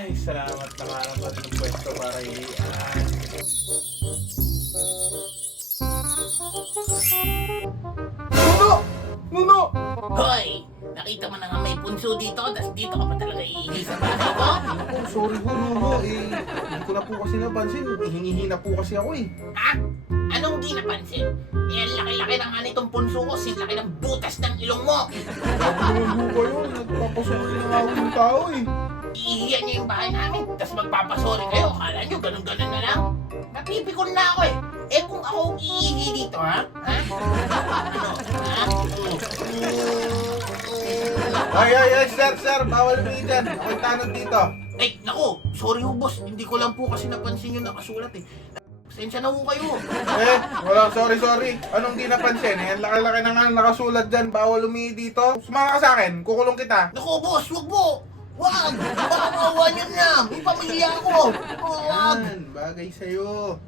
Ay, salamat nakarapat ng pwesto para ilian. Nuno! Nuno! Hoy! Nakita mo na nga may punso dito, tas dito ka pa talaga iihi sa bahay ko? Oh, sorry po, Nuno. Hindi ko na po kasi napansin. Hingihi na po kasi ako eh. Ha? Anong di napansin? Eh, ang laki-laki ng anitong punso ko, laki ng butas ng ilong mo! Grabe naman po kayo. Nagpapasok na nga ako ng tao eh. Iihiyan niyo yung bahay namin, tas magpapasori kayo. Akala niyo ganun-ganun na lang? Napipikon na ako eh. Eh kung ako iihi dito, ha? Ha? Ano? Ha? Ay, sir, bawal po dyan. Ako'y tanod dito. Eh, naku, sorry ho boss, hindi ko lang po kasi napansin yung nakasulat eh. Pasensya na ho kayo. Wala, sorry. Anong di napansin? Eh, ang laki-laki na nga nakasulat dyan. Bawal umihi dito. Sumama ka sa akin. Kukulong kita. Naku boss, wag mo! Wag! Baka maawa niyo na! May pamilya ako! Wag! Yan, bagay sa'yo.